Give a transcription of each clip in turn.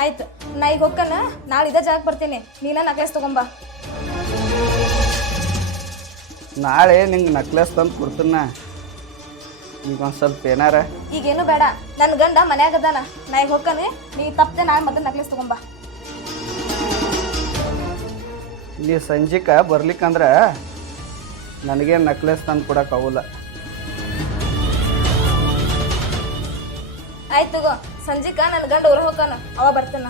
ಆಯ್ತು, ನಾ ಈಗ ಹೋಗ್ಕನ, ನಾಳೆ ಇದೇ ಜಾಗಕ್ಕೆ ಬರ್ತೀನಿ. ನೀನ ನಕ್ಲೆಸ್ ತಗೊಂಬ. ನಾಳೆ ನಿಂಗೆ ನಕ್ಲೆಸ್ ತಂದು ಕೊಡ್ತೀನ. ಈಗ ಒಂದು ಸ್ವಲ್ಪ ಏನಾರ ಈಗೇನು ಬೇಡ, ನನ್ನ ಗಂಡ ಮನ್ಯಾಗ ಅದಾನ. ನಾ ಈಗ ಹೋಗ್ಕನೆ, ನೀ ತಪ್ಪದೆ ನಾಳೆ ಮತ್ತೆ ನಕ್ಲೆಸ್ ತಗೊಂಬ. ನೀ ಸಂಜಿಕ ಬರ್ಲಿಕ್ಕಂದ್ರೆ ನನಗೇನು ನಕ್ಲೆಸ್ ತಂದು ಕೊಡೋಕ್ಕಾಗಲ್ಲ. ಆಯ್ತು ತಗೋ, ಸಂಜಿಕ ನನ್ನ ಗಂಡ ಊರ ಹೋಗ್ಕಾನ, ಅವ ಬರ್ತಾನ.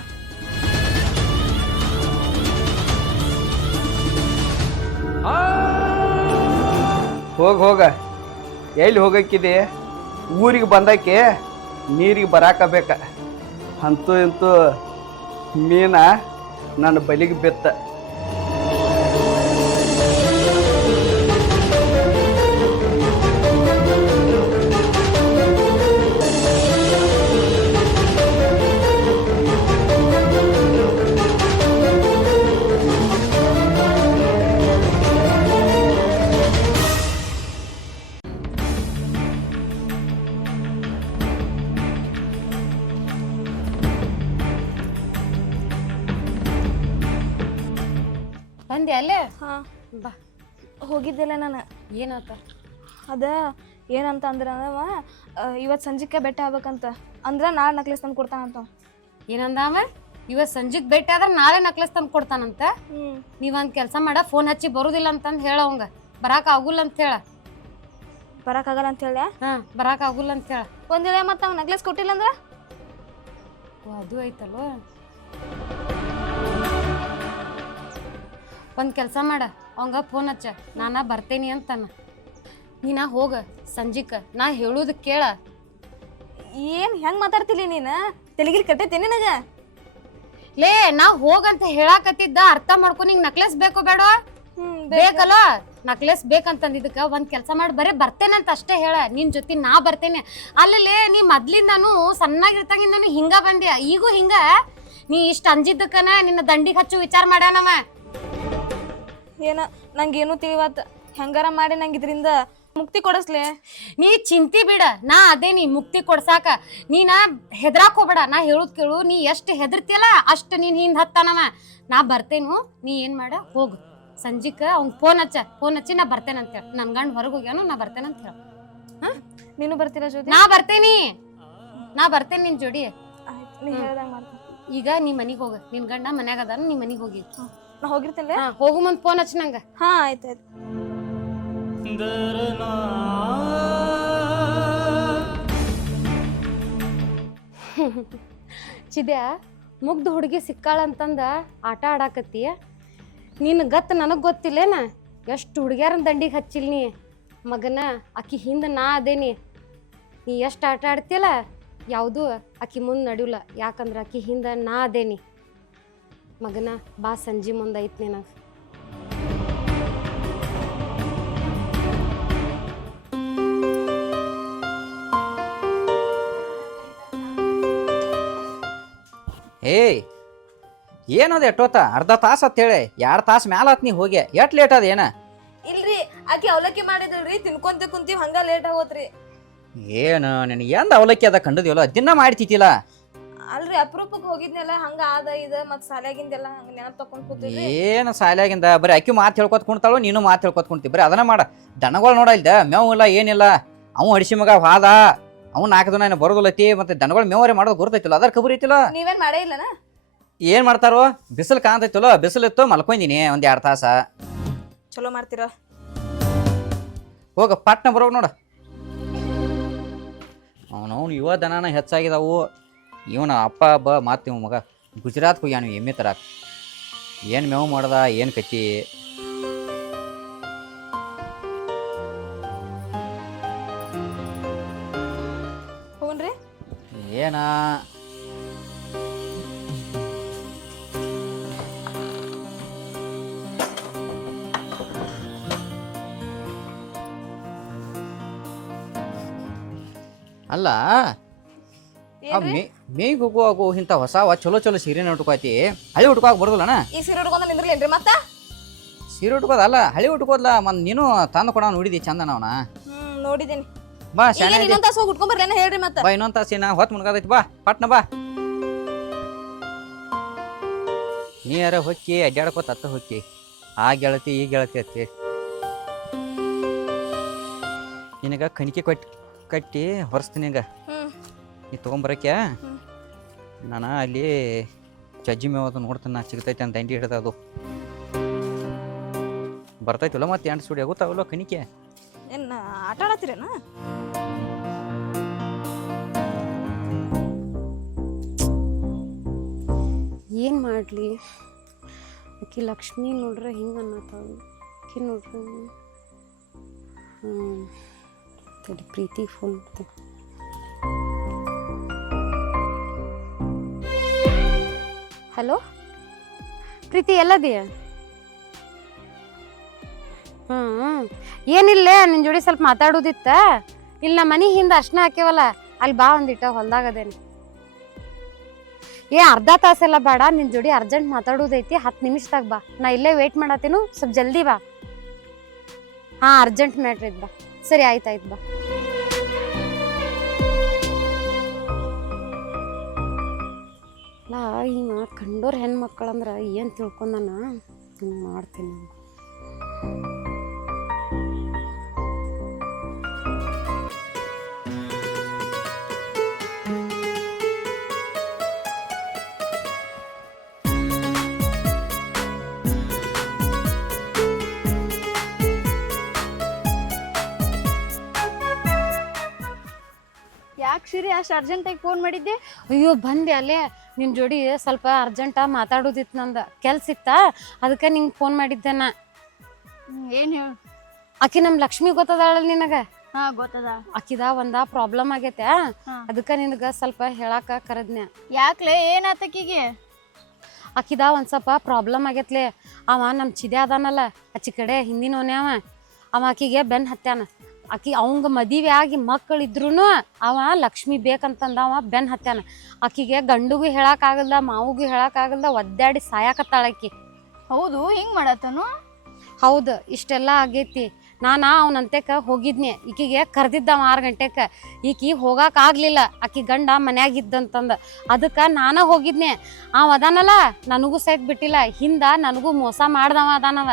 ಹೋಗ ಎಲ್ಲಿ ಹೋಗಕ್ಕಿದೆ? ಊರಿಗೆ ಬಂದಕ್ಕೆ ನೀರಿಗೆ ಬರಾಕಬೇಕ. ಅಂತೂ ಇಂತೂ ಮೀನ ನನ್ನ ಬಲಿಗೆ ಬಿತ್ತ. ಬಂದೆ ಅಲ್ಲೇ? ಹಾಂ ಬಾ. ಹೋಗಿದ್ದಿಲ್ಲ ನಾನು. ಏನಾತ? ಅದ ಏನಂತ ಅಂದ್ರೆ ಅವ ಇವತ್ತು ಸಂಜಿಕೆ ಬೆಟ್ಟ ಆಗ್ಬೇಕಂತ, ಅಂದ್ರೆ ನಾಳೆ ನಕ್ಲೆಸ್ ತಂದು ಕೊಡ್ತಾನಂತ. ಏನಂದ ಆಮೇಲೆ? ಇವತ್ತು ಸಂಜೆಗೆ ಭೇಟಿ ಆದ್ರೆ ನಾಳೆ ನಕ್ಲೆಸ್ ತಂದು ಕೊಡ್ತಾನಂತ. ನೀವೊಂದು ಕೆಲಸ ಮಾಡ, ಫೋನ್ ಹಚ್ಚಿ ಬರುದಿಲ್ಲ ಅಂತಂದು ಹೇಳ ಅವಂಗ. ಬರಾಕ ಆಗುಲ್ಲ ಅಂತ ಹೇಳ. ಬರೋಕ್ಕಾಗಲ್ಲ ಅಂತ ಹೇಳ? ಹಾಂ, ಬರಾಕ ಆಗುಲ್ಲ ಅಂತ ಹೇಳ. ಒಂದು ವೇಳೆ ಮತ್ತೆ ಅವ್ನು ನಕ್ಲೆಸ್ ಕೊಟ್ಟಿಲ್ಲ ಅಂದ್ರೆ? ಅದು ಐತಲ್ವ. ಒಂದು ಕೆಲಸ ಮಾಡ, ಅವಂಗ ಫೋನ್ ಹಚ್ಚ, ನಾನ ಬರ್ತೇನಿ ಅಂತಾನ. ನೀನ ಹೋಗ ಸಂಜಿಕ, ನಾ ಹೇಳುದು ಕೇಳ. ಏನು ಹೆಂಗೆ ಮಾತಾಡ್ತಿಲ್ಲ ನೀನು? ತೆಲಿಗಿರಿ ಕಟ್ಟೈತಿ ನಿನಗೆ? ಲೇ, ನಾ ಹೋಗಂತ ಹೇಳಾಕತ್ತಿದ್ದ, ಅರ್ಥ ಮಾಡ್ಕೊ. ನಿಂಗೆ ನಕ್ಲೆಸ್ ಬೇಕೋ ಬೇಡ? ಬೇಕಲ್ಲ, ನಕ್ಲೆಸ್ ಬೇಕಂತಂದಿದ್ದಕ್ಕ ಒಂದ್ ಕೆಲಸ ಮಾಡಿ, ಬರೀ ಬರ್ತೇನಂತ ಅಷ್ಟೇ ಹೇಳ. ನಿನ್ ಜೊತೆ ನಾ ಬರ್ತೇನೆ. ಅಲ್ಲೇ ನೀ ಮೊದ್ಲಿಂದಾನು ಸಣ್ಣಾಗಿರ್ತಾಗಿಂದಾನು ಹಿಂಗ ಬಂದ್ಯ, ಈಗೂ ಹಿಂಗ. ನೀ ಇಷ್ಟ ಅಂಜಿದ್ದಕ್ಕನ ನಿನ್ನ ದಂಡಿಗೆ ಹಚ್ಚು ವಿಚಾರ ಮಾಡ್ಯಾನವ. ಏನ ನಂಗೇನು ತಿಳಿವತ್ತ. ಹೆಂಗಾರ ಮಾಡಿ ನಂಗೆ ಇದರಿಂದ ಮುಕ್ತಿ ಕೊಡಿಸ್ಲೆ. ನೀ ಚಿಂತಿ ಬಿಡ, ನಾ ಅದೇನಿ ಮುಕ್ತಿ ಕೊಡ್ಸಾಕ. ನೀನ ಹೆದ್ರಾಕ್ ಹೋಗ್ಬೇಡ, ನಾ ಹೇಳುದ್ ಕೇಳು. ನೀ ಎಷ್ಟು ಹೆದರ್ತಿಯಲ್ಲ ಅಷ್ಟು ನೀನ್ ಹಿಂದ್ ಹತ್ತಾನವ. ನಾ ಬರ್ತೇನು, ನೀ ಏನ್ ಮಾಡ, ಹೋಗು ಸಂಜಿಕ ಅವ್ನ್ ಫೋನ್ ಹಚ್ಚಿ ನಾ ಬರ್ತೇನಂತ ಹೇಳ. ನನ್ ಗಂಡ ಹೊರಗೆ ಹೋಗ್ಯಾನು, ನಾ ಬರ್ತೇನಂತ ಹೇಳ. ನೀನು ಬರ್ತೀರಾ ಜೊತೆ? ನಾ ಬರ್ತೇನಿ ನಿನ್ ಜೋಡಿ. ಆಯ್ತು, ನೀ ಹೇಳ್ದಂಗೆ ಮಾಡ್ತೀನಿ. ಈಗ ನೀ ಮನಿಗೆ ಹೋಗ, ನಿನ್ ಗಂಡ ಮನ್ಯಾಗ ಅದಾನ, ನೀ ಮನಿಗೆ ಹೋಗಿ. ನಾ ಹೋಗಿರ್ತೇನೆ. ಹೋಗು ಮುಂದ್ ಫೋನ್ ಹಚ್ಚ ನಂಗ. ಹಾ ಆಯ್ತಾಯ್ತು. ಚಿದ್ಯಾ, ಮುಗ್ಧ ಹುಡುಗಿ ಸಿಕ್ಕಾಳಂತಂದ ಆಟ ಆಡಾಕತ್ತಿ. ನಿನ್ನ ಗತ್ ನನಗೆ ಗೊತ್ತಿಲ್ಲೇನ? ಎಷ್ಟು ಹುಡುಗ್ಯಾರನ್ನ ದಂಡಿಗೆ ಹಚ್ಚಿಲ್ ನೀ ಮಗನ. ಆಕಿ ಹಿಂದೆ ನಾ ಅದೇನಿ. ನೀ ಎಷ್ಟು ಆಟ ಆಡ್ತಿಯಲ್ಲ, ಯಾವುದು ಆಕಿ ಮುಂದೆ ನಡೆಯಲ್ಲ. ಯಾಕಂದ್ರೆ ಆಕಿ ಹಿಂದೆ ನಾ ಅದೇನಿ ಮಗನ. ಬಾ, ಸಂಜೆ ಮುಂದೆ ಐತಿ ನಿನಗೆ. ಏಯ್, ಏನದ ಎಷ್ಟೊತ್ತ? ಅರ್ಧ ತಾಸು ಅಂತೇಳಿ 2 ತಾಸು ಮ್ಯಾಲ ಆತ್. ನೀ ಹೋಗಿ ಎಷ್ಟು ಲೇಟ್ ಅದ? ಏನ ಇಲ್ರಿ, ಆಕಿ ಅವಲಕ್ಕಿ ಮಾಡಿದ್ರಿ, ತಿನ್ಕೊಂತ ಕುಂತೀವಿ, ಹಂಗ ಲೇಟ್ ಆಗೋತ್ರಿ. ಏನು ನಿನಗೆ ಎಂದ ಅವಲಕ್ಕಿ ಅದ ಕಂಡದಿವಲ್ಲ, ದಿನ ಮಾಡ್ತಿತ್ತಿಲ್ಲ. ಅಲ್ರಿ, ಅಪರೂಪಕ್ಕೆ ಹೋಗಿದ್ನೆಲ್ಲ, ಹಂಗ ಆದ ಇದ ಮತ್ ಸಾಲಾಗಿಂದೆಲ್ಲ ಹಂಗ ನೆನಪ್ ತಕೊಂಡ್ ಕೂತಿದ್ರಿ. ಏನು ಸಾಲಾಗಿಂದ ಬರೀ ಅಕ್ಕಿ ಮಾತು ಹೇಳ್ಕೊತ ಕುಣ್ತಾಳು, ನೀನು ಮಾತು ಹೇಳ್ಕೊತ ಕುಣ್ತಿ. ಬರೀ ಅದನ್ನ ಮಾಡ. ದನಗಳು ನೋಡ ಇಲ್ದ, ಮೇವು ಇಲ್ಲ ಏನಿಲ್ಲ. ಅವು ಹಡಿಸಿ ಮಗ ಹಾದ, ಅವ್ 4 ದಿನ ಬರೋದಿಲ್ಲತಿ. ಮತ್ತೆ ದನಗಳು ಮೇವರೆ ಮಾಡೋದು ಗೊತ್ತೈತಿಲ್ಲ, ಅದರ ಖಬರ್ ಐತಿಲ್ಲ. ನೀವೇನ್ ಮಾಡೇ ಇಲ್ಲನ? ಏನ್ ಮಾಡ್ತಾರೋ? ಬಿಸಿಲು ಕಾಣ್ತೈತಿಲ್ಲ, ಬಿಸಿಲಿತ್ತು, ಮಲ್ಕೊಂಡಿನಿ ಒಂದ್ 2 ತಾಸ. ಚಲೋ ಮಾಡ್ತೀರ. ಹೋಗ ಪಟ್ನ ಬರೋಗ ನೋಡ. ಅವನವ್ನು ಯುವ ದನಾನ ಹೆಚ್ಚಾಗಿದಾವು. ಇವನ ಅಪ್ಪ ಮಾತು ಇವ್ ಮಗ ಗುಜರಾತ್ಗೆ ಹೋಗ್ಯಾನು ಎಮ್ಮೆ ತರಾಕ. ಏನು ಮೇವು ಮಾಡ್ದ, ಏನು ಕತ್ತಿ. ಹ್ಞೂನ್ರಿ. ಏನ ಅಲ್ಲ, ಮೇಗ್ ಹೋಗುವಾಗ ಇಂಥ ಹೊಸ ಚಲೋ ಸೀರೆನ ಉಟ್ಕೋತಿ. ಹಳಿ ಉಟ್ಕೋಕ್ ಬರೋದಿಲ್ಲಣ್ಣ? ಈ ಸೀರೆ ಉಟ್ಕೊಂಡ ನಿಂದ್ರಲೇನ್ರಿ ಮತ್ತ? ಸೀರೆ ಉಟ್ಕೋದಲ್ಲ, ಹಳಿ ಉಟ್ಕೋದ್ಲ. ನೀನು ತಂದು ಕೊಡ ನೋಡಿದಿ ಚಂದ ನಾವನ. ನೋಡಿದ್ದೀನಿ. ಬಾ ಶಾನೆ, ಇನ್ನೊಂದ್ ತಾಸು ಹೋಗಿ ಉಟ್ಕೊಂಡ್ ಬರ್ಲೇನ ಹೇಳ್ರಿ ಮತ್ತ. ಬಾ, ಇನ್ನೊಂದ್ ತಾಸಿನ ಹೊತ್ತು ಮುನ್ಗಾದೈತಿ. ಬಾ ಪಟ್ನ ಬಾ. ನೀ ಯಾರ ಹೊಕ್ಕಿ ಅಡ್ಡಾಡ್ಕೋತ ಅತ್ತ ಹೊಕ್ಕಿ ಆ ಗೆಳತಿ ಈ ಗೆಳತಿ ಅತ್ತಿ ನಿನಗ ಕಣಿಕೆ ಕಟ್ಟಿ ಹೊರಸ್ತೀನಿ ಈಗ ನೀ ತೊಗೊಂಬರಕ್ಯಾ ನಾನು ಅಲ್ಲಿ ಚಜ್ಜಿ ಮೇವದು ನೋಡ್ತೀನಿ ನಾ ಸಿಗ್ತೈತೆ ಅಂತ ದಂಡಿ ಹಿಡ್ದ ಅದು ಬರ್ತೈತಿಲ್ಲ ಮತ್ತೆ ಎಂಟು ಸುಡಿ ಆಗುತ್ತಾವಲ್ಲ ಕಣಿಕೆ ಏನು ಆಟ ಆಡತ್ತೀರೇನ ಏನು ಮಾಡಲಿ ಆಕಿ ಲಕ್ಷ್ಮಿ ನೋಡ್ರೆ ಹಿಂಗೆ ಅನ್ನತ್ತಾಳ ಆಕಿ ನೋಡ್ರಿ ತಡಿ ಪ್ರೀತಿ ಫೋನ್ ಮಾಡ್ತೀನಿ. ಹಲೋ ಪ್ರೀತಿ ಎಲ್ಲದಿ? ಏನಿಲ್ಲ ನಿನ್ನ ಜೋಡಿ ಸ್ವಲ್ಪ ಮಾತಾಡೋದಿತ್ತ. ಇಲ್ಲಿ ನಮ್ಮ ಮನೆ ಹಿಂದೆ ಅರ್ಶನ ಹಾಕ್ಯವಲ್ಲ ಅಲ್ಲಿ ಬಾ ಒಂದಿಟ್ಟ ಹೊಲ್ದಾಗದೇನಿ. ಅರ್ಧ ತಾಸೆಲ್ಲ ಬೇಡ, ನಿನ್ನ ಜೋಡಿ ಅರ್ಜೆಂಟ್ ಮಾತಾಡೋದೈತಿ, 10 ನಿಮಿಷದಾಗ ಬಾ. ನಾ ಇಲ್ಲೇ ವೇಟ್ ಮಾಡತ್ತೀನು, ಸ್ವಲ್ಪ ಜಲ್ದಿ ಬಾ. ಹಾಂ ಅರ್ಜೆಂಟ್ ಮ್ಯಾಟ್ರ್ ಇದ್ ಬಾ. ಸರಿ ಆಯ್ತಾಯ್ತು ಬಾ. ಅಲ್ಲ ಈಗ ಕಂಡೋರ್ ಹೆಣ್ಮಕ್ಳಂದ್ರೆ ಏನು ತಿಳ್ಕೊಂಡಾನ ಹಿಂಗೆ ಮಾಡ್ತೀನಿ. ಯಾಕೆ ಸಿರಿ ಅಷ್ಟು ಅರ್ಜೆಂಟಾಗಿ ಫೋನ್ ಮಾಡಿದ್ದೆ? ಅಯ್ಯೋ ಬಂದೆ ಅಲ್ಲೇ ನಿನ್ನ ಜೋಡಿ ಸ್ವಲ್ಪ ಅರ್ಜೆಂಟ ಮಾತಾಡೋದಿತ್ತು, ನಂದು ಕೆಲ್ಸ ಇತ್ತ, ಅದಕ್ಕೆ ನಿಂಗೆ ಫೋನ್ ಮಾಡಿದ್ದೆ ನಾ. ಏನು ಹೇಳು? ಆಕಿ ನಮ್ಮ ಲಕ್ಷ್ಮಿ ಗೊತ್ತದಾಳಲ್ಲ ನಿನಗೆ? ಹಾ ಗೊತ್ತದ. ಆಕಿದ ಒಂದ ಪ್ರಾಬ್ಲಮ್ ಆಗೈತೆ, ಅದಕ್ಕೆ ನಿನಗೆ ಸ್ವಲ್ಪ ಹೇಳಾಕ ಕರೆದ್ನೆ. ಯಾಕ್ಲೆ ಏನಾತಕಿಗೆ? ಆಕಿದ ಒಂದು ಸ್ವಲ್ಪ ಪ್ರಾಬ್ಲಮ್ ಆಗೈತ್ಲೆ. ಅವ ನಮ್ಮ ಚಿದೆ ಅದಾನಲ್ಲ ಆಚಿ ಕಡೆ ಹಿಂದಿನವನೇ ಅವ ಆಕಿಗೆ ಬೆನ್ ಹತ್ಯಾನ. ಆಕಿ ಅವಂಗ ಮದುವೆ ಆಗಿ ಮಕ್ಕಳಿದ್ರು ಅವ ಲಕ್ಷ್ಮಿ ಬೇಕಂತಂದ ಅವ ಬೆನ್ ಹತ್ಯಾನ. ಆಕಿಗೆ ಗಂಡುಗೂ ಹೇಳಕ್ಕಾಗಲ್ದ ಮಾವುಗೂ ಹೇಳಕ್ಕಾಗಲ್ದ ಒದ್ದಾಡಿ ಸಾಯಾಕತ್ತಾಳಕಿ. ಹೌದು, ಹಿಂಗೆ ಮಾಡತ್ತನು? ಹೌದು, ಇಷ್ಟೆಲ್ಲ ಆಗೈತಿ. ನಾನು ಅವನಂತೆಕ ಹೋಗಿದ್ನಿ, ಈಕಿಗೆ ಕರೆದಿದ್ದ 6 ಗಂಟೆಗೆ. ಈಕಿ ಹೋಗಾಕಾಗ್ಲಿಲ್ಲ, ಆಕಿ ಗಂಡ ಮನ್ಯಾಗಿದ್ದಂತಂದು. ಅದಕ್ಕೆ ನಾನು ಹೋಗಿದ್ನಿ. ಅವ ಅದಾನಲ್ಲ ನನಗೂ ಸೈತ್ ಬಿಟ್ಟಿಲ್ಲ, ಹಿಂದ ನನಗೂ ಮೋಸ ಮಾಡ್ದವ ಅದಾನವ,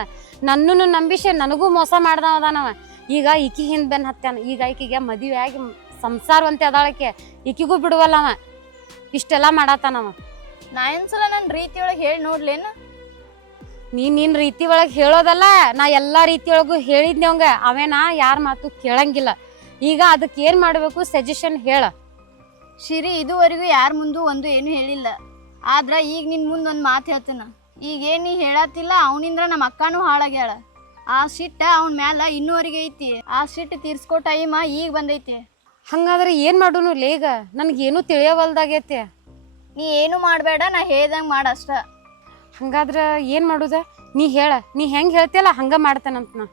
ನನ್ನನ್ನು ನಂಬಿಸಿ ನನಗೂ ಮೋಸ ಮಾಡ್ದವ ಅದಾನವ. ಈಗ ಈಕಿ ಹಿಂದ್ ಬೆನ್ ಹತ್ಯಾನ. ಈಗ ಈಕಿಗೆ ಮದುವೆ ಆಗಿ ಸಂಸಾರವಂತೆ ಅದಾಳಕ್ಕೆ, ಈಕಿಗೂ ಬಿಡುವಲ್ಲವ. ಇಷ್ಟೆಲ್ಲ ಮಾಡತ್ತಾನವ. ನಾ ಒಂದ್ಸಲ ನನ್ನ ರೀತಿಯೊಳಗೆ ಹೇಳಿ ನೋಡ್ಲೇನು? ನಿನ್ನ ರೀತಿ ಒಳಗೆ ಹೇಳೋದಲ್ಲ, ನಾ ಎಲ್ಲ ರೀತಿಯೊಳಗೂ ಹೇಳಿದ್ನಿ ಅವಂಗ. ಅವೇನ ಯಾರ ಮಾತು ಕೇಳಂಗಿಲ್ಲ. ಈಗ ಅದಕ್ಕೆ ಏನು ಮಾಡಬೇಕು ಸಜೆಷನ್ ಹೇಳ. ಶಿರಿ ಇದುವರೆಗೂ ಯಾರ ಮುಂದೂ ಒಂದು ಏನು ಹೇಳಿಲ್ಲ, ಆದ್ರೆ ಈಗ ನಿನ್ನ ಮುಂದೆ ಒಂದು ಮಾತು ಹೇಳ್ತೀನ. ಈಗ ಏನು ನೀ ಹೇಳತ್ತಿಲ್ಲ, ಅವನಿಂದ್ರ ನಮ್ಮ ಅಕ್ಕನೂ ಹಾಳಾಗ್ಯಾಳ. ಆ ಸಿಟ್ಟ ಅವನ ಮ್ಯಾಲ ಇನ್ನೂವರೆಗೆ ಐತಿ. ಆ ಸಿಟ್ಟು ತೀರ್ಸ್ಕೋ ಟೈಮ ಈಗ ಬಂದೈತಿ. ಹಂಗಾದ್ರೆ ಏನು ಮಾಡೋನು ಲೇಗ? ನನಗೇನು ತಿಳಿಯವಲ್ದಾಗೈತಿ. ನೀ ಏನು ಮಾಡಬೇಡ, ನಾ ಹೇಳ್ದಂಗೆ ಮಾಡಷ್ಟ. ಹಂಗಾದ್ರೆ ಏನು ಮಾಡುದ? ನೀ ಹೇಳ, ನೀ ಹೆಂಗೆ ಹೇಳ್ತಿಯಲ್ಲ ಹಂಗೆ ಮಾಡ್ತೇನಂತ ನಾ.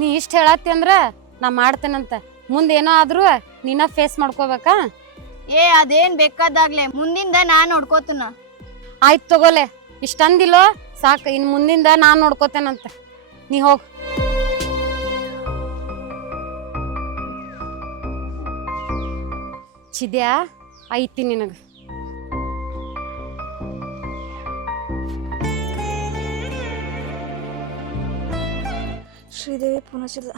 ನೀ ಇಷ್ಟು ಹೇಳತ್ತಿ ಅಂದ್ರೆ ನಾ ಮಾಡ್ತೇನಂತ. ಮುಂದೇನೋ ಆದ್ರೂ ನೀನ ಫೇಸ್ ಮಾಡ್ಕೋಬೇಕಾ? ಅದೇನ್ ಬೇಕಾದಾಗ್ಲೆ, ಮುಂದಿಂದ ನಾನ್ ನೋಡ್ಕೋತನ. ಆಯ್ತು ತಗೋಲೆ, ಇಷ್ಟಂದಿಲ್ಲೋ ಸಾಕು, ಇನ್ನು ಮುಂದಿಂದ ನಾನು ನೋಡ್ಕೋತೇನಂತ. ನೀ ಹೋಗ್. ಚಿದ್ಯಾ ಐತಿ ನಿನಗೆ. ಶ್ರೀದೇವಿ ಫೋನ್ ಹಚ್ಚಿದ.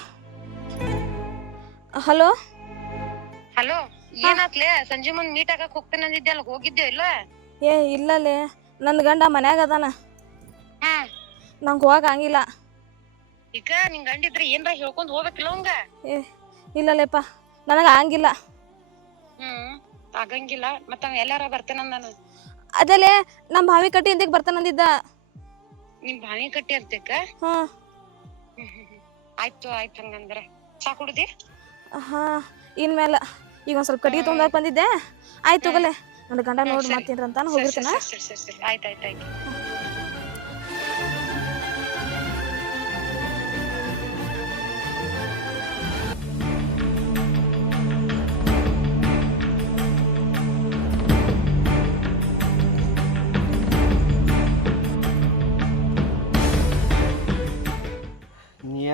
ಹಲೋ ಹಲೋ, ಏನಾತ್ಲೆ? ಸಂಜೆ ಮುಂದೆ ಮೀಟ್ ಆಗಕ್ ಹೋಗ್ತೇನೆ ಅಂದಿದ್ದೆ, ಅಲ್ಲ ಹೋಗಿದ್ದೆ ಇಲ್ಲ? ಇಲ್ಲಲೇ, ನನ್ನ ಗಂಡ ಮನ್ಯಾಗ ಅದಾನ, ನಂಗೆ ಹೋಗಕ್ ಆಗಿಲ್ಲ. ಈಗ ನಿನ್ ಗಂಡ ಇದ್ರೆ ಏನ್ರ ಹೇಳ್ಕೊಂಡ್ ಹೋಗ್ಬೇಕಿಲ್ಲ ಅವಂಗ? ಇಲ್ಲಲೇಪ್ಪ, ನನಗೆ ಆಗಂಗಿಲ್ಲ. ಆಗಂಗಿಲ್ಲ? ಮತ್ತ ಅವ ಎಲ್ಲಾರ ಬರ್ತೇನಂದಾನ? ಅದಲ್ಲೇ ನಮ್ಮ ಭಾವಿ ಕಟ್ಟಿ ಇಂದಕ್ಕೆ ಬರ್ತಾನಂದಿದ್ದ. ನಿಮ್ ಭಾವಿ ಕಟ್ಟಿ ಅಂತಕ್ಕ? ಆಯ್ತು ಆಯ್ತು, ಹಂಗಂದ್ರ ಚಾ ಕುಡ್ದಿ? ಇನ್ಮೇಲೆ ಈಗ ಒಂದ್ ಸ್ವಲ್ಪ ಕಟ್ಟಿಗೆ ತೊಗೊಂಡಾಗ ಬಂದಿದ್ದೆ. ಆಯ್ತು ತಗೋಲೆ, ನನ್ನ ಗಂಡ ನೋಡಿ ಮಾಡ್ತೀನಿ ಅಂತ ಹೋಗಿರ್ತಾನ. ಆಯ್ತಾಯ್ತಾಯ್ತು.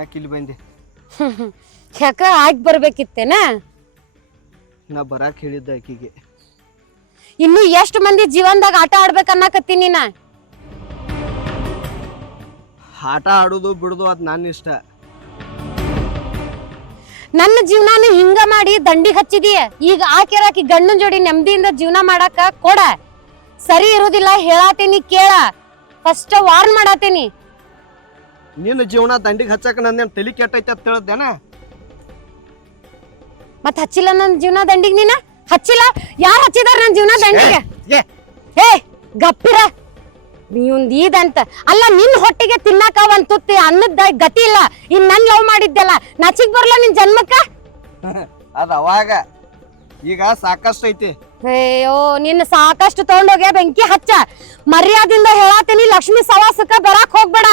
ಯಾಕೆ ಇಲ್ಲಿ ಬಂದೆ? ಯಾಕ ಆಗಿ ಬರ್ಬೇಕಿತ್ತೇನ? ನಾ ಬರಾಕ್ ಹೇಳಿದ್ದ ಆಕಿಗೆ. ಇನ್ನು ಎಷ್ಟು ಮಂದಿ ಜೀವನದಾಗ ಆಟ ಆಡ್ಬೇಕನ್ನಕತ್ತೀನಿ ನಾ. ಆಟ ಆಡೋದು ಬಿಡೋದು ಅದು ನನ್ನ ಇಷ್ಟ. ನನ್ನ ಜೀವನಾನು ಹಿಂಗ ಮಾಡಿ ದಂಡಿಗೆ ಹಚ್ಚಿದೀಯ. ಈಗ ಆಕಿ ಗಂಡನ ಜೋಡಿ ನೆಮ್ಮದಿಯಿಂದ ಜೀವನ ಮಾಡಾಕ ಕೊಡ. ಸರಿ ಇರುದಿಲ್ಲ ಹೇಳಾತೀನಿ ಕೇಳ. ಫಸ್ಟ್ ವಾರ್ನ್ ಮಾಡಾತೀನಿ. ನಿನ್ನ ಜೀವನ ದಂಡಿಗೆ ಹಚ್ಚಕ ನಂದೇನು ತಲೆ ಕೆಟ್ಟೈತೆ ಅಂತ ಹೇಳ್ದೇನ? ಮತ್ ಹಚ್ಚಿಲ್ಲ ನನ್ನ ಜೀವನ ದಂಡಿಗೆ? ನೀನ ಹಚ್ಚಿಲ್ಲ? ಯಾರು ಹಚ್ಚಿದಾರ ನನ್ನ ಜೀವನ ದಂಡಿಗೆ? ಏ ಗಪ್ಪಿರ ನೀವೊಂದ್ ಇದಂತ ಅಲ್ಲ. ನಿನ್ ಹೊಟ್ಟಿಗೆ ತಿನ್ನಾಕ ಒಂದ್ ತುತ್ತಿ ಅನ್ನದ ಗತಿ ಇಲ್ಲ. ಇನ್ ನನ್ ಲವ್ ಮಾಡಿದ್ದೆಲ್ಲ ನಾಚಿಕ್ ಬರ್ಲ ನಿನ್ ಜನ್ಮಕ್ಕ? ಅದ ಅವಾಗ, ಈಗ ಸಾಕಷ್ಟು ಐತಿ. ಅಯ್ಯೋ ನಿನ್ನ ಸಾಕಷ್ಟು ತಗೊಂಡೋಗ್ಯ ಬೆಂಕಿ ಹಚ್ಚ. ಮರ್ಯಾದಿಂದ ಹೇಳಾತೀನಿ, ಲಕ್ಷ್ಮಿ ಸವಾಸಕ್ಕ ಬರಾಕ್ ಹೋಗ್ಬೇಡ.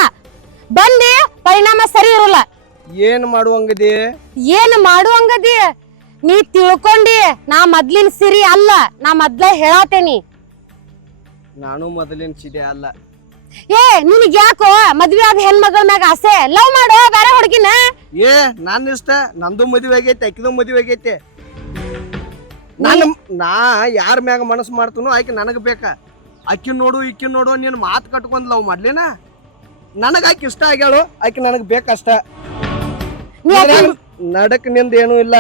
ಬಂದಿ ಪರಿಣಾಮ ಸರಿ ಇರೋಲ್ಲ. ಏನ್ ಮಾಡುವಂಗದಿ? ಏನ್ ಮಾಡುವಂಗದಿ? ನೀ ತಿಳ್ಕೊಂಡಿ ನಾ ಮೊದ್ಲಿನ ಸಿರಿ ಅಲ್ಲ. ನಾ ಮೊದ್ಲ ಹೇಳಾತೇನಿ. ನಾನು ಮೊದಲಿನ ಚಿದೆ ಅಲ್ಲ. ಏ ನಿನಗ್ ಯಾಕೋ ಮದ್ವೆ ಆದ ಹೆಣ್ಮಗಳ ಮ್ಯಾಗ ಆಸೆ? ಲವ್ ಮಾಡೋ ಬೇರೆ ಹುಡುಗಿನ. ಏ ನನ್ನ ಇಷ್ಟ. ನಂದು ಮದುವೆ ಆಗೈತೆ, ಆಕಿದು ಮದುವೆ ಆಗೈತೆ. ನಾ ಯಾರ ಮ್ಯಾಗ ಮನಸ್ಸು ಮಾಡ್ತೀನೋ ಆಕೆ ನನಗೆ ಬೇಕಾ. ಆಕಿನ್ ನೋಡು ಈಕಿನ್ ನೋಡು ನೀನು ಮಾತು ಕಟ್ಕೊಂಡ್ ಲವ್ ಮಾಡ್ಲೇನ? ನನಗೆ ಆಕೆ ಇಷ್ಟ ಆಗ್ಯಾಳು, ಆಕೆ ನನಗೆ ಬೇಕಷ್ಟ. ನಡಕ್ ನಿಂದ ಏನೂ ಇಲ್ಲ.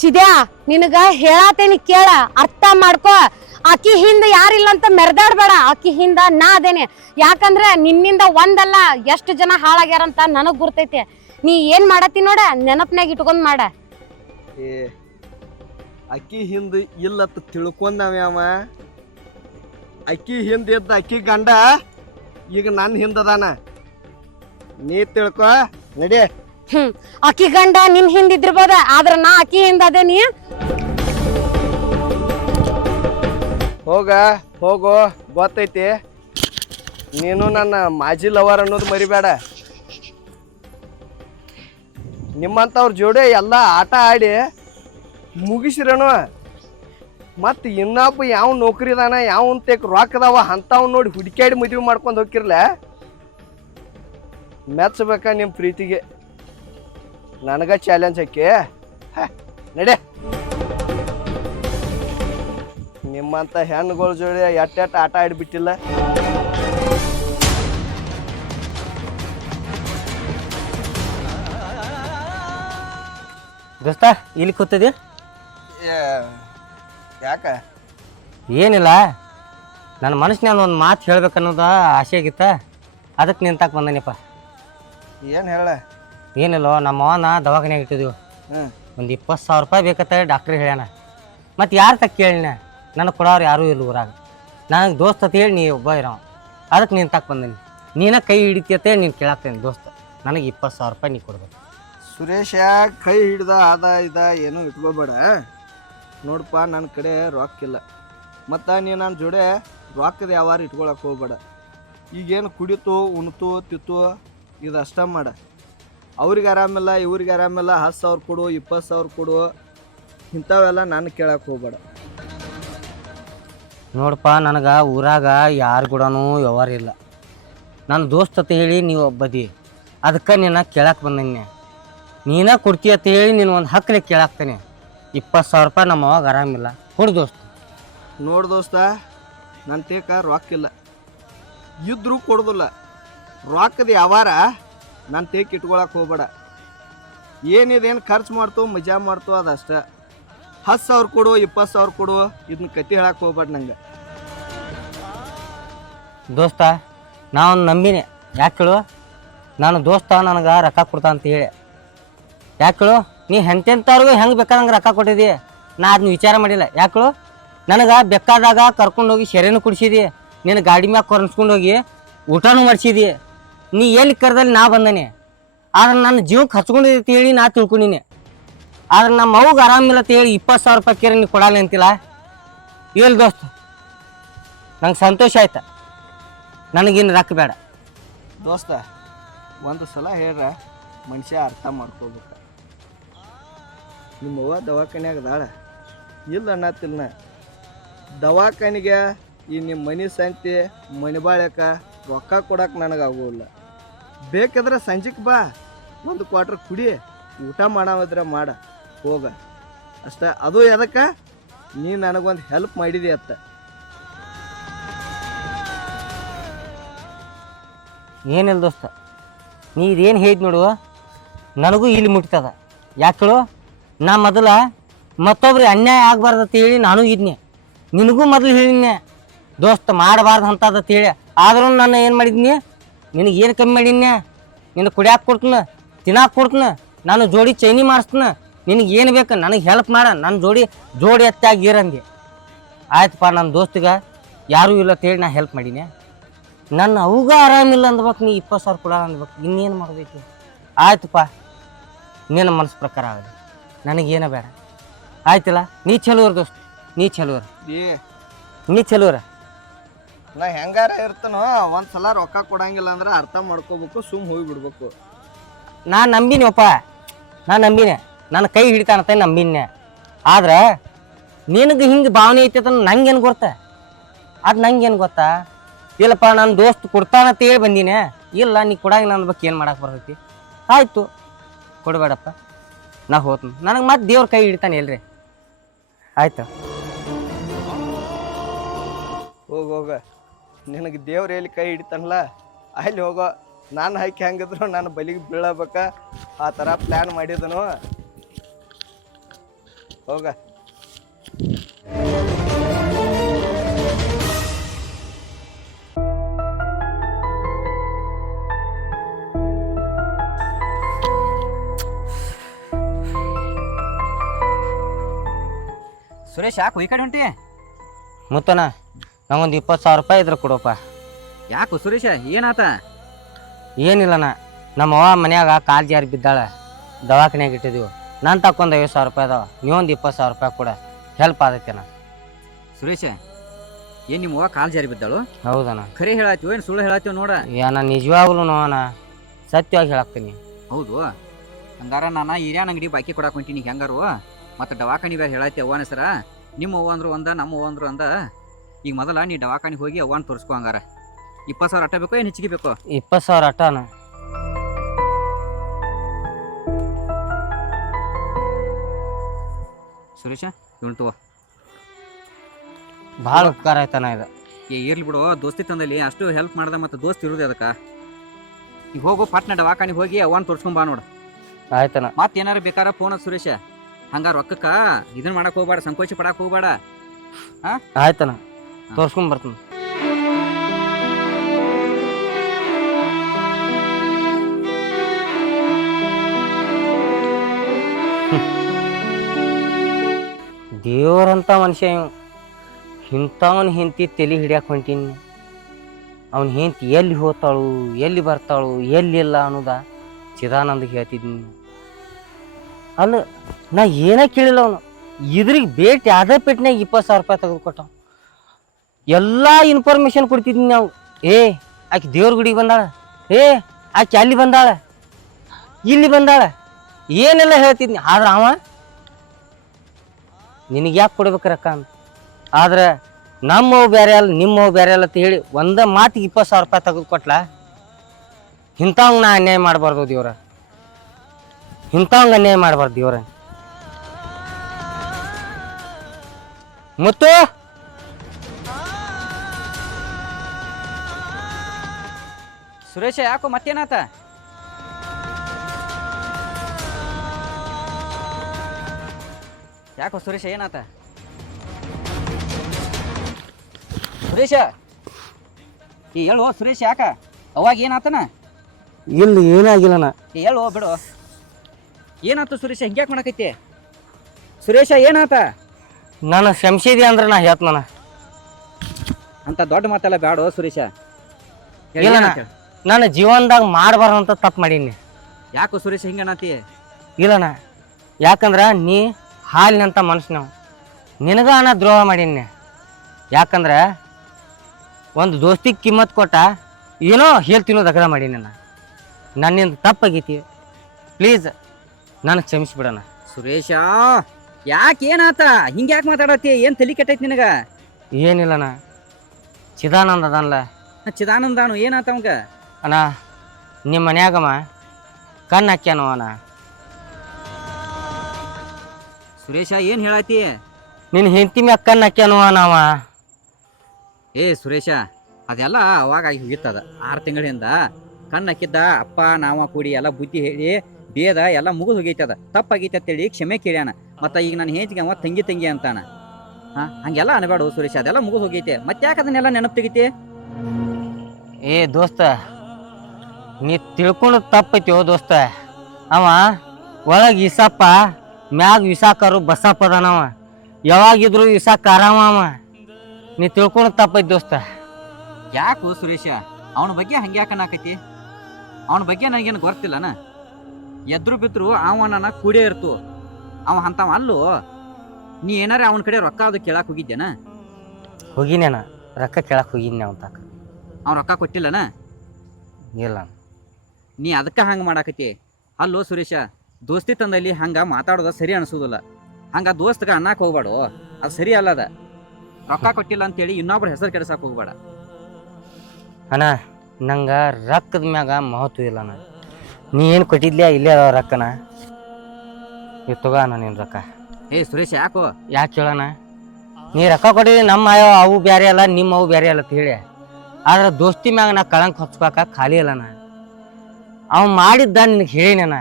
ಚಿದ್ಯಾ ನಿನಗ ಹೇಳಾತೇನಿ ಕೇಳ, ಅರ್ಥ ಮಾಡ್ಕೋ. ಆಕಿ ಹಿಂದ ಯಾರಿಲ್ಲ ಅಂತ ಮೆರ್ದಾಡ್ಬೇಡ. ಆಕಿ ಹಿಂದ ನಾ ಅದೇನೆ. ಯಾಕಂದ್ರೆ ನಿನ್ನಿಂದ ಒಂದಲ್ಲ ಎಷ್ಟು ಜನ ಹಾಳಾಗ್ಯಾರಂತ ನನಗ್ ಗುರ್ತೈತೆ. ನೀ ಏನ್ ಮಾಡತ್ತಿ ನೋಡ, ನೆನಪ್ನಾಗ ಇಟ್ಕೊಂಡ್ ಮಾಡ. ಏ ಅಕ್ಕಿ ಹಿಂದ ಇಲ್ಲತ್ತ ತಿಳ್ಕೊಂಡವ. ಅಕ್ಕಿ ಹಿಂದ ಇದ್ದ ಅಕ್ಕಿ ಗಂಡ ಈಗ ನನ್ನ ಹಿಂದದಾನ. ನೀ ತಿಳ್ಕೊ ನಡಿ. ಆಕಿ ಗಂಡ ನಿನ್ ಹಿಂದಿದ್ದಿರ್ಬೋದ, ಆದ್ರ ನಾ ಆಕಿ ಹಿಂದ ಅದೇನಿ. ಹೋಗ ಹೋಗೋ, ಗೊತ್ತೈತಿ. ನೀನು ನನ್ನ ಮಾಜಿ ಲವರ್ ಅನ್ನೋದು ಮರಿಬೇಡ. ನಿಮ್ಮಂಥವ್ರ ಜೋಡಿ ಎಲ್ಲ ಆಟ ಆಡಿ ಮುಗಿಸಿರನು. ಮತ್ತು ಇನ್ನೊಬ್ಬ ಯಾವ ನೌಕರಿದಾನ, ಯಾವ ತೆಕ್ ರೊಕ್ಕದಾವ ಅಂಥವ್ ನೋಡಿ ಹುಡುಕ್ಯಾಡಿ ಮದುವೆ ಮಾಡ್ಕೊಂಡು ಹೋಗಿರ್ಲ. ಮೆಚ್ಚಬೇಕ ನಿಮ್ಮ ಪ್ರೀತಿಗೆ. ನನಗ ಚಾಲೆಂಜ್ ಹಾಕಿ ನಡೆ. ನಿಮ್ಮಂಥ ಹೆಣ್ಣುಗಳ ಜೋಡಿ ಎಟ್ಟ ಆಟ ಆಡಿಬಿಟ್ಟಿಲ್ಲ. ದೋಸ್ತ ಇಲ್ಲಿ ಕೂತದಿ? ಯಾಕ? ಏನಿಲ್ಲ, ನನ್ನ ಮನಸ್ಸಿನಲ್ಲಿ ಒಂದು ಮಾತು ಹೇಳ್ಬೇಕನ್ನೋದು ಆಸೆ ಆಗಿತ್ತ. ಅದಕ್ಕೆ ನಿಂತಾಕ ಬಂದನಿಪ್ಪ. ಏನು ಹೇಳ? ಏನಿಲ್ಲ, ನಮ್ಮ ಅವನ ದವಾಖಾನೆಯಾಗ ಇಟ್ಟಿದ್ದೀವಿ. ಒಂದು 20,000 ರೂಪಾಯಿ ಬೇಕತ್ತ ಡಾಕ್ಟ್ರ್ ಹೇಳ್ಯಾನ. ಮತ್ತು ಯಾರು ತಕ್ಕ ಕೇಳಿನ? ನನಗೆ ಕೊಡೋರು ಯಾರೂ ಇಲ್ಲ ಊರಾಗ. ನನಗೆ ದೋಸ್ತ ಅಂತ ಹೇಳಿ ನೀ ಒಬ್ಬ ಇರೋ. ಅದಕ್ಕೆ ನಿಂತಾಕ ಬಂದನಿ. ನೀನ ಕೈ ಹಿಡಿತೀಯತ್ತೆ ನೀನು ಕೇಳಾಕ್ತೇನೆ ದೋಸ್ತ. ನನಗೆ 20,000 ರೂಪಾಯಿ ನೀ ಕೊಡ್ಬೇಕು. ಸುರೇಶ ಕೈ ಹಿಡ್ದ ಅದ ಏನೂ ಇಟ್ಕೋಬೇಡ. ನೋಡಪ್ಪ, ನನ್ನ ಕಡೆ ರೊಕ್ಕಿಲ್ಲ. ಮತ್ತು ನೀ ನನ್ನ ಜೋಡೆ ರೊಕ್ಕದ ಯಾವಾರ ಇಟ್ಕೊಳಕ್ಕೆ ಹೋಗ್ಬೇಡ. ಈಗೇನು ಕುಡಿತು ಉಣ್ತು ತಿತ್ತು ಇದಷ್ಟ ಮಾಡ. ಅವ್ರಿಗೆ ಆರಾಮಿಲ್ಲ ಇವ್ರಿಗೆ ಆರಾಮಿಲ್ಲ, 10,000 ಕೊಡು 20,000 ಕೊಡು ಇಂಥವೆಲ್ಲ ನಾನು ಕೇಳಕ್ಕೆ ಹೋಗ್ಬೇಡ. ನೋಡಪ್ಪ, ನನಗೆ ಊರಾಗ ಯಾರು ಕೂಡನೂ ವ್ಯವಹಾರ ಇಲ್ಲ. ನನ್ನ ದೋಸ್ತ ಅಂತ ಹೇಳಿ ನೀವು ಒಬ್ಬದಿ. ಅದಕ್ಕೆ ನಿನ್ನ ಕೇಳಕ್ಕೆ ಬಂದೀನಿ. ನೀನೇ ಕೊಡ್ತೀಯ ಅಂತ ಹೇಳಿ ನೀನು ಒಂದು ಹಕ್ಕಲೆ ಕೇಳಾಕ್ತೇನೆ. 20,000 ರೂಪಾಯಿ ನಮ್ಮ ಅವಾಗ ಆರಾಮಿಲ್ಲ, ಕೊಡು ದೋಸ್ತ. ನೋಡು ದೋಸ್ತ, ನನ್ನ ತೇಕ ರೊಕ್ಕಿಲ್ಲ, ಇದ್ರೂ ಕೊಡೋದಿಲ್ಲ. ರೊಕ್ಕದ ಯಾವಾರ ನನ್ನ ತೇಕ್ ಇಟ್ಕೊಳಕ್ಕೆ ಹೋಗ್ಬೇಡ. ಏನಿದೇನು ಖರ್ಚು ಮಾಡ್ತು ಮಜಾ ಮಾಡ್ತು ಅದಷ್ಟ. 10,000 ಕೊಡು 20,000 ಕೊಡು ಇದನ್ನ ಕತಿ ಹೇಳಕ್ಕೆ ಹೋಗ್ಬೇಡ ನಂಗೆ. ದೋಸ್ತ ನಾನು ನಂಬಿನಿ. ಯಾಕೆ ಹೇಳು? ನಾನು ದೋಸ್ತ ನನಗೆ ರೊಕ್ಕ ಕೊಡ್ತಾ ಅಂತ ಹೇಳಿ. ಯಾಕೆ ಹೇಳು? ನೀ ಎಂತೆಂಥವ್ರಿಗೂ ಹೆಂಗೆ ಬೇಕಾದಂಗೆ ರೊಕ್ಕ ಕೊಟ್ಟಿದ್ದಿ. ನಾ ಅದನ್ನ ವಿಚಾರ ಮಾಡಿಲ್ಲ. ಯಾಕೆ ಹೇಳು? ನನಗೆ ಬೇಕಾದಾಗ ಕರ್ಕೊಂಡೋಗಿ ಶೆರೆನೂ ಕುಡಿಸಿದಿ, ನಿನ್ನ ಗಾಡಿ ಮ್ಯಾಗ ಕೊರ್ಸ್ಕೊಂಡೋಗಿ ಊಟನೂ ಮಾಡಿಸಿದಿ. ನೀ ಎಲ್ಲಿ ಕರೆದಲ್ಲಿ ನಾ ಬಂದನಿ. ಆದ್ರೆ ನನ್ನ ಜೀವಕ್ಕೆ ಹಚ್ಕೊಂಡಿದ್ದಿ ಹೇಳಿ ನಾ ತಿಳ್ಕೊಂಡಿನಿ. ಆದ್ರೆ ನಮ್ಮ ಅವ್ಗೆ ಆರಾಮಿಲ್ಲ ಅಂತ ಹೇಳಿ 20,000 ರೂಪಾಯಿ ಕೇರಿ ನೀ ಕೊಡಲ್ಲ ಅಂತಿಲ್ಲ. ಇಲ್ಲ ದೋಸ್ತ, ನಂಗೆ ಸಂತೋಷ ಆಯ್ತಾ. ನನಗಿನ್ನು ರೊಕ್ಕ ಬೇಡ ದೋಸ್ತ. ಒಂದು ಸಲ ಹೇಳ್ರ ಮನುಷ್ಯ ಅರ್ಥ ಮಾಡ್ಕೋಬೇಕು. ನಿಮ್ಮವ್ವ ದವಾಖಾನ್ಯಾಗ ಅದಾಳ ಇಲ್ಲ ಅನ್ನತ್ತಿಲ್ಲ. ದವಾಖಾನಿಗೆ ಈ ನಿಮ್ಮ ಮನೆ ಸಂತಿ ಮನೆ ಬಾಳ್ಯಾಕ ರೊಕ್ಕ ಕೊಡಕ್ಕೆ ನನಗಾಗೋಲ್ಲ. ಬೇಕಾದ್ರೆ ಸಂಜೆಗೆ ಬಾ, ಒಂದು ಕ್ವಾರ್ಟರ್ ಕುಡಿ, ಊಟ ಮಾಡಾವಿದ್ರೆ ಮಾಡ ಹೋಗ ಅಷ್ಟ. ಅದು ಎದಕ್ಕೆ ನೀ ನನಗೊಂದು ಹೆಲ್ಪ್ ಮಾಡಿದಿ ಅತ್ತ. ಏನಿಲ್ಲ ದೋಸ್ತ, ನೀ ಇದೇನು ಹೇಳಿದ್ ನೋಡು ನನಗೂ ಇಲ್ಲಿ ಮುಟ್ತದ. ಯಾಕೇಳು, ನಾ ಮೊದಲ ಮತ್ತೊಬ್ರಿಗೆ ಅನ್ಯಾಯ ಆಗ್ಬಾರ್ದು ಅಂತೇಳಿ ನಾನು ಇದ್ನೆ, ನಿನಗೂ ಮೊದಲು ಹೇಳಿದ್ನೆ ದೋಸ್ತ ಮಾಡಬಾರ್ದು ಅಂತೇಳಿ. ಆದ್ರೂ ನಾನು ಏನು ಮಾಡಿದ್ನಿ, ನಿನಗೆ ಏನು ಕಮ್ಮಿ ಮಾಡಿದ್ನೆ, ನಿನಗೆ ಕುಡಿಯಾಕೆ ಕೊಡ್ತೀನಿ, ತಿನ್ನಾಕೆ ಕೊಡ್ತೀನಿ, ನಾನು ಜೋಡಿ ಚೈನಿ ಮಾಡಿಸ್ತೀನಿ, ನಿನಗೆ ಏನು ಬೇಕು ನನಗೆ ಹೆಲ್ಪ್ ಮಾಡ, ನನ್ನ ಜೋಡಿ ಎತ್ತಾಗಿ ಇರಂಗೆ. ಆಯ್ತಪ್ಪ, ನನ್ನ ದೋಸ್ತಿಗೆ ಯಾರೂ ಇಲ್ಲ ಅಂತೇಳಿ ನಾ ಹೆಲ್ಪ್ ಮಾಡೀನಿ. ನನ್ನ ಅವಾಗ ಆರಾಮಿಲ್ಲ ಅಂದ್ಬೇಕು, ನೀ 20,000 ಕೊಡ ಅಂದ್ಬೇಕು, ಇನ್ನೇನು ಮಾಡಬೇಕು? ಆಯ್ತಪ್ಪ, ನಿನ್ನ ಮನಸ್ಸು ಪ್ರಕಾರ ಆಗಲಿ, ನನಗೇನ ಬೇಡ. ಆಯ್ತಲ್ಲ, ನೀ ಚಲೋರ್ ದೋಸ್ತ, ನೀ ಚಲೋರ್, ನೀ ಚಲೋರ. ನಾ ಹೆಂಗಾರ ಇರ್ತಾನೋ, ಒಂದ್ಸಲ ರೊಕ್ಕ ಕೊಡಂಗಿಲ್ಲ ಅಂದ್ರೆ ಅರ್ಥ ಮಾಡ್ಕೋಬೇಕು, ಸುಮ್ ಹೋಗಿ ಬಿಡ್ಬೇಕು. ನಾನು ನಂಬಿನಪ್ಪ, ನಾನು ನಂಬಿನೆ, ನನ್ನ ಕೈ ಹಿಡಿತಾನಂತ ನಂಬಿನೆ. ಆದ್ರೆ ನಿನಗೆ ಹಿಂಗೆ ಭಾವನೆ ಐತೆ ಅಂತ ನಂಗೇನು ಗೊತ್ತಾ? ಅದು ನಂಗೇನು ಗೊತ್ತಾ? ಇಲ್ಲಪ್ಪ, ನನ್ನ ದೋಸ್ತ್ ಕೊಡ್ತಾನಂತ ಹೇಳಿ ಬಂದೀನಿ. ಇಲ್ಲ, ನೀ ಕೊಡಂಗಿಲ್ಲ ಅಂದ್ಬೇಕು, ಏನು ಮಾಡಕ್ಕೆ ಬರ್ತೈತಿ? ಆಯಿತು, ಕೊಡಬೇಡಪ್ಪ, ನಾ ಹೋಗ್ತೀನಿ. ನನಗೆ ಮತ್ತೆ ದೇವ್ರ ಕೈ ಹಿಡಿತಾನೆ ಇಲ್ರಿ. ಆಯ್ತು, ಹೋಗ ನಿನಗೆ ದೇವ್ರ ಎಲ್ಲಿ ಕೈ ಹಿಡಿತಾನಲ್ಲ ಅಲ್ಲಿ ಹೋಗೋ. ನಾನು ಹಾಕಿ ಹೆಂಗಿದ್ರು ನಾನು ಬಲಿಗೆ ಬೀಳಬೇಕ, ಆ ಥರ ಪ್ಲ್ಯಾನ್ ಮಾಡಿದನು. ಹೋಗ. ಸುರೇಶ್ ಯಾಕೆ ಈ ಕಡೆ ಹೊಂಟಿ? ಮುತ್ತನ ನಂಗೊಂದು 20,000 ರೂಪಾಯಿ ಇದ್ರೆ ಕೊಡಪ್ಪ. ಯಾಕೆ ಸುರೇಶ, ಏನಾತ? ಏನಿಲ್ಲಣ್ಣ, ನಮ್ಮವ್ವ ಮನ್ಯಾಗ ಕಾಲು ಜಾರಿ ಬಿದ್ದಾಳೆ, ದವಾಖಾನ್ಯಾಗ ಇಟ್ಟಿದ್ದೀವಿ. ನಾನು ತಕ್ಕೊಂದು 50,000 ರೂಪಾಯಿ ಅದಾವ, ನೀವೊಂದು 20,000 ರೂಪಾಯಿ ಕೊಡ, ಹೆಲ್ಪ್ ಆಗತ್ತೇನ. ಸುರೇಶ, ಏನು ನಿಮ್ಮ ಅವ್ವ ಕಾಲು ಜಾರಿ ಬಿದ್ದಾಳು? ಹೌದಣ್ಣ. ಖರೆ ಹೇಳತ್ತೀವ ಏನು ಸುಳ್ಳು ಹೇಳತ್ತೀವ ನೋಡ? ಏನ ನಿಜವಾಗ್ಲೂ ನೋವಣ್ಣ, ಸತ್ಯವಾಗಿ ಹೇಳಾಕ್ತೀನಿ. ಹೌದು, ಹಂಗಾರ ನಾನು ಹಿರಿಯನ ಅಂಗಡಿ ಬಾಕಿ ಕೊಡಕ್ಕೆ ಹೊಂಟೀನಿ ಹೆಂಗಾರು. ಮತ್ತು ದವಾಖಾನಿ ಬೇರೆ ಹೇಳತ್ತಿ ಅವ್ವನ ಹೆಸರ. ನಿಮ್ಮ ಅವ್ವ ಅಂದ್ರು ಒಂದ, ನಮ್ಮ ಅವ್ವ ಅಂದ್ರು ಅಂದ. ಈಗ ಮೊದಲ ನೀ ದವಾಖಾನಿಗೆ ಹೋಗಿ ಅವ್ವನ ತೋರಿಸ್ಕೊ. ಹಂಗಾರ 20,000 ಅಟ್ಟ ಬೇಕೋ ಏನು ಹೆಚ್ಚಿಗೆ ಬೇಕೋ? 20,000 ಅಟ್ಟನ. ಸುರೇಶ, ಇವನು ತಗೋ. ಭಾಳ ಉಪಕಾರ ಆಯ್ತಾನ ಇದು. ಇರ್ಲಿ ಬಿಡು, ದೋಸ್ತಿ ತಂದಲ್ಲಿ ಅಷ್ಟು ಹೆಲ್ಪ್ ಮಾಡ್ದ, ಮತ್ತು ದೋಸ್ತಿ ಇರೋದು ಅದಕ್ಕೆ. ಈಗ ಹೋಗು, ಪಟ್ನ ದವಾಖಾನಿಗೆ ಹೋಗಿ ಅವ್ವನ ತೋರಿಸ್ಕೊಂಬಾ ನೋಡು. ಆಯ್ತನ. ಮತ್ತೇನಾರು ಬೇಕಾರ ಫೋನ್ ಸುರೇಶ. ಹಂಗಾರ ರೊಕ್ಕಕ್ಕ ಇದನ್ನ ಮಾಡಕ್ ಹೋಗ್ಬೇಡ, ಸಂಕೋಚ ಪಡಕ್ ಹೋಗ್ಬೇಡ. ಆಯ್ತನ, ತೋರ್ಸ್ಕೊಂಡ್ ಬರ್ತೀನಿ. ದೇವರಂತ ಮನುಷ್ಯ ಇವ್. ಇಂಥವನ್ ಹೆಂಡತಿ ತಲೆ ಹಿಡಿಯಕ್ಕೆ ಹೊಂಟೀನಿ. ಅವನ ಹೆಂಡತಿ ಎಲ್ಲಿ ಹೋಗ್ತಾಳು, ಎಲ್ಲಿ ಬರ್ತಾಳು, ಎಲ್ಲಿಲ್ಲ ಅನ್ನೋದ ಚಿದಾನಂದ ಹೇಳ್ತಿದ್ದೀನಿ. ಅಲ್ಲ, ನಾ ಏನ ಕೇಳಿಲ್ಲ ಅವನು. ಇದ್ರಿಗೆ ಭೇಟಿ ಅದೇ ಪೆಟ್ಟಿನಾಗ 20,000 ರೂಪಾಯಿ ತೆಗೆದುಕೊಟ್ಟ. ಎಲ್ಲ ಇನ್ಫಾರ್ಮೇಶನ್ ಕೊಡ್ತಿದ್ನಿ ನಾವು. ಆಕೆ ದೇವ್ರ ಗುಡಿಗೆ ಬಂದಾಳ, ಆಕೆ ಅಲ್ಲಿ ಬಂದಾಳ, ಇಲ್ಲಿ ಬಂದಾಳ, ಏನೆಲ್ಲ ಹೇಳ್ತಿದ್ನಿ. ಆದ್ರೆ ಅವ ನಿನಗೆ ಯಾಕೆ ಕೊಡ್ಬೇಕು ರೊಕ್ಕ ಅಂತ. ಆದ್ರೆ ನಮ್ಮವು ಬೇರೆ ಅಲ್ಲ, ನಿಮ್ಮವು ಬೇರೆ ಅಲ್ಲ ಅಂತ ಹೇಳಿ ಒಂದ ಮಾತಿಗೆ 20,000 ರೂಪಾಯಿ ತೆಗೆದುಕೊಟ್ಲ. ಇಂಥವಂಗೆ ನಾ ಅನ್ಯಾಯ ಮಾಡಬಾರ್ದು ದೇವ್ರ, ಇಂಥವಂಗೆ ಅನ್ಯಾಯ ಮಾಡಬಾರ್ದು ದೇವ್ರ. ಮುತ್ತು, ಸುರೇಶ, ಯಾಕೋ ಮತ್ತೇನಾತ? ಯಾಕೋ ಸುರೇಶ, ಏನಾತ? ಸುರೇಶ, ಹೇಳು ಸುರೇಶ, ಯಾಕ ಅವಾಗ ಏನಾತನ? ಇಲ್ಲಿ ಏನಾಗಿಲ್ಲಣ್ಣ. ಹೇಳು ಬಿಡು, ಏನಾಯ್ತು ಸುರೇಶ? ಹಿಂಗ್ಯಾಕೆ ಮಾಡಕೈತಿ? ಸುರೇಶ, ಏನಾತ? ನಾನು ಕ್ಷಮಿಸಿದೆ ಅಂದ್ರೆ ನಾ ಹೇಳ್ತನ. ಅಂತ ದೊಡ್ಡ ಮಾತೆಲ್ಲ ಬೇಡ ಸುರೇಶ. ಇಲ್ಲಣ್ಣ, ನಾನು ಜೀವನದಾಗ ಮಾಡಬಾರ್ದಂತ ತಪ್ಪು ಮಾಡೀನಿ. ಯಾಕೋ ಸುರೇಶ ಹಿಂಗಣತಿ? ಇಲ್ಲಣ್ಣ, ಯಾಕಂದ್ರೆ ನೀ ಹಾಲಿನಂತ ಮನುಷ್ಯನವು, ನಿನಗ ನಾ ದ್ರೋಹ ಮಾಡೀನಿ. ಯಾಕಂದ್ರೆ ಒಂದು ದೋಸ್ತಿಗೆ ಕಿಮ್ಮತ್ ಕೊಟ್ಟ ಏನೋ ಹೇಳ್ತೀನೋ ದಗದ ಮಾಡೀನಿ. ನನ್ನಿಂದ ತಪ್ಪಾಗೈತಿ, ಪ್ಲೀಸ್ ನನಗೆ ಕ್ಷಮಿಸ್ಬಿಡಣ. ಸುರೇಶ, ಯಾಕೆ ಏನಾತ? ಹಿಂಗ್ಯಾಕೆ ಮಾತಾಡತ್ತಿ? ಏನು ತಲೆ ಕೆಟ್ಟೈತಿ ನಿನಗ? ಏನಿಲ್ಲಣ್ಣ, ಚಿದಾನಂದ ಅದನ್ಲ. ಚಿದಾನಂದಾನು ಏನಾತ ಅವಂಗ? ಅಣ್ಣ, ನಿಮ್ಮ ಮನ್ಯಾಗಮ್ಮ ಕಣ್ಣು ಹಾಕ್ಯಾನೋ ಅಣ್ಣ. ಸುರೇಶ ಏನು ಹೇಳತ್ತಿ? ನಿನ್ನ ಹೆಂಡತಿ ಮ್ಯಾಗ ಕಣ್ಣು ಹಾಕ್ಯಾನೋ ಅವ. ಏ ಸುರೇಶ, ಅದೆಲ್ಲ ಅವಾಗ ಆಗಿ ಹೋಗಿತ್ತದ. 6 ತಿಂಗಳಿಂದ ಕಣ್ಣು ಹಾಕಿದ್ದ ಅಪ್ಪ ನಾವ ಕೂಡಿ ಎಲ್ಲ ಬುದ್ಧಿ ಹೇಳಿ ಬೇದ ಎಲ್ಲ ಮುಗಿದು ಹೋಗೈತದ. ತಪ್ಪಾಗೈತೆ ಅಂತೇಳಿ ಕ್ಷಮೆ ಕೇಳ್ಯಾನ. ಮತ್ತು ಈಗ ನಾನು ಹೇಂಚಿಗೆ ಅವ ತಂಗಿ ಅಂತಾನ. ಹಂಗೆಲ್ಲ ಅನ್ಬೇಡ ಸುರೇಶ, ಅದೆಲ್ಲ ಮುಗಿದು ಹೋಗೈತೆ. ಮತ್ತೆ ಯಾಕೆ ಅದನ್ನೆಲ್ಲ ನೆನಪು ತೆಗಿತಿ? ಏ ದೋಸ್ತ, ನೀ ತಿಳ್ಕೊಂಡು ತಪ್ಪೈತಿ ದೋಸ್ತ. ಅವ ಒಳಗೆ ಇಸಪ್ಪ, ಮ್ಯಾಗ ವಿಸಾಕರು ಬಸಪ್ಪ ಅದಾನವ. ಯಾವಾಗಿದ್ರು ವಿಸಾಕಾರವ ಅವ. ನೀ ತಿಳ್ಕೊಂಡು ತಪ್ಪೈತಿ ದೋಸ್ತ. ಯಾಕು ಸುರೇಶ, ಅವನ ಬಗ್ಗೆ ಹಂಗೆ ಯಾಕನ್ನಾಕೈತಿ? ಅವನ ಬಗ್ಗೆ ನನಗೇನು ಗೊತ್ತಿಲ್ಲನ. ಎದ್ರು ಬಿದ್ರು ಅವ ನನ್ನ ಕೂಡೇ ಇರ್ತು. ಅವ ಅಂತವ ಅಲ್ಲೋ. ನೀ ಏನಾರ ಅವನ ಕಡೆ ರೊಕ್ಕ ಅದು ಕೇಳಕ್ಕೆ ಹೋಗಿದ್ದೇನ? ಹೋಗಿನೇನ, ರೊಕ್ಕ ಕೇಳಕ್ಕೆ ಹೋಗಿನಿ ಅವನ ತಕ. ಅವ್ನು ರೊಕ್ಕ ಕೊಟ್ಟಿಲ್ಲನ? ಇಲ್ಲ. ನೀ ಅದಕ್ಕೆ ಹಂಗೆ ಮಾಡಾಕತಿ. ಅಲ್ಲೋ ಸುರೇಶ, ದೋಸ್ತಿ ತಂದಲ್ಲಿ ಹಂಗೆ ಮಾತಾಡೋದು ಸರಿ ಅನಿಸೋದಿಲ್ಲ. ಹಂಗೆ ದೋಸ್ತಗೆ ಅನ್ನಕ್ಕೆ ಹೋಗ್ಬೇಡು, ಅದು ಸರಿ ಅಲ್ಲದ. ರೊಕ್ಕ ಕೊಟ್ಟಿಲ್ಲ ಅಂತೇಳಿ ಇನ್ನೊಬ್ರ ಹೆಸರು ಕೆಡ್ಸಕ್ಕೆ ಹೋಗ್ಬೇಡ. ಅಣ್ಣ, ನಂಗೆ ರೊಕ್ಕದ ಮ್ಯಾಗ ಮಹತ್ವ ಇಲ್ಲ ಅಣ್ಣ. ನೀ ಏನು ಕೊಟ್ಟಿದ್ಲಿಯಾ ಇಲ್ಲೇ ಅದಾವ ರೊಕ್ಕನ. ಇದು ತಗೋ ಅಣ್ಣ ನಿನ್ನ ರೊಕ್ಕ. ಏ ಸುರೇಶ, ಯಾಕೋ? ಯಾಕೆ ಕೇಳೋಣ? ನೀ ರೊಕ್ಕ ಕೊಟ್ಟಿದ್ದಿ ನಮ್ಮ ಅವು ಬೇರೆ ಅಲ್ಲ, ನಿಮ್ಮ ಅವು ಬೇರೆ ಅಲ್ಲ ಅಂತ ಹೇಳಿ. ಆದ್ರೆ ದೋಸ್ತಿ ಮ್ಯಾಗ ನಾ ಕಳಂಕ ಹೊಚ್ಕೋಕ ಖಾಲಿ ಅಲ್ಲಣ್ಣ. ಅವ ಮಾಡಿದ್ದ ನಿನಗೆ ಹೇಳಿನಣ್ಣ.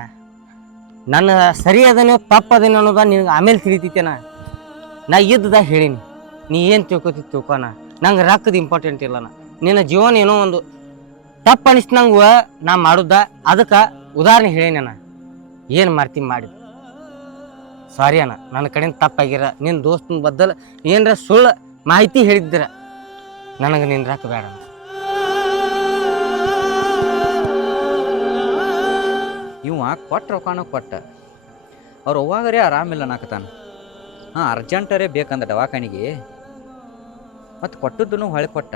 ನನ್ನ ಸರಿ ಅದನೋ ತಪ್ಪು ಅದನೋ ಅನ್ನೋದ ನಿನಗೆ ಆಮೇಲೆ ತಿಳಿತೈತೇನ. ನಾ ಇದ್ದದ ಹೇಳೀನಿ. ನೀ ಏನು ತಿಳ್ಕೊಣ. ನಂಗೆ ರೊಕ್ಕದ ಇಂಪಾರ್ಟೆಂಟ್ ಇಲ್ಲಣ್ಣ. ನಿನ್ನ ಜೀವನ ಏನೋ ಒಂದು ತಪ್ಪು ಅನಿಸ್ತು ನಂಗೆ ನಾ ಮಾಡುದ. ಅದಕ್ಕೆ ಉದಾಹರಣೆ ಹೇಳೀನಣ್ಣ. ಏನು ಮಾಡ್ತೀನಿ ಮಾಡಿದ್ದು ಸಾರಿ ಅಣ್ಣ, ನನ್ನ ಕಡೆಯಿಂದ ತಪ್ಪಾಗಿರ. ನಿನ್ನ ದೋಸ್ತನ ಬದ್ದಲು ಏನರ ಸುಳ್ಳು ಮಾಹಿತಿ ಹೇಳಿದ್ರ ನನಗೆ ನಿನ್ನ ರೊಕ್ಕ ಬೇಡ. ಇವ ಕೊಟ್ಟ ರೊಕ್ಕನ ಕೊಟ್ಟ. ಅವ್ರು ಅವಾಗರೇ ಆರಾಮಿಲ್ಲ ನಾಕತಾನ. ಅರ್ಜೆಂಟರೇ ಬೇಕಂದ ದವಾಖಾನಿಗೆ. ಮತ್ತು ಕೊಟ್ಟದ್ದನ್ನು ಹೊಳೆ ಕೊಟ್ಟ.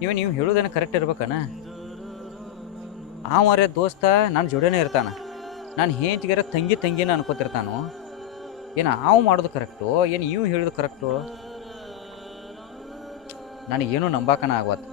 ನೀವು ಹೇಳೋದೇನು ಕರೆಕ್ಟ್ ಇರ್ಬೇಕನ? ಅವರೇ ದೋಸ್ತ ನನ್ನ ಜೋಡಿನೇ ಇರ್ತಾನ. ನಾನು ಹೇಂಚಿಗೆರ ತಂಗಿನ ಅನ್ಕೋತಿರ್ತಾನು. ಏನು ಅವು ಮಾಡೋದು ಕರೆಕ್ಟು, ಏನು ಇವು ಹೇಳೋದು ಕರೆಕ್ಟು? ನನಗೇನು ನಂಬಾಕನ ಆಗವತ್ತು.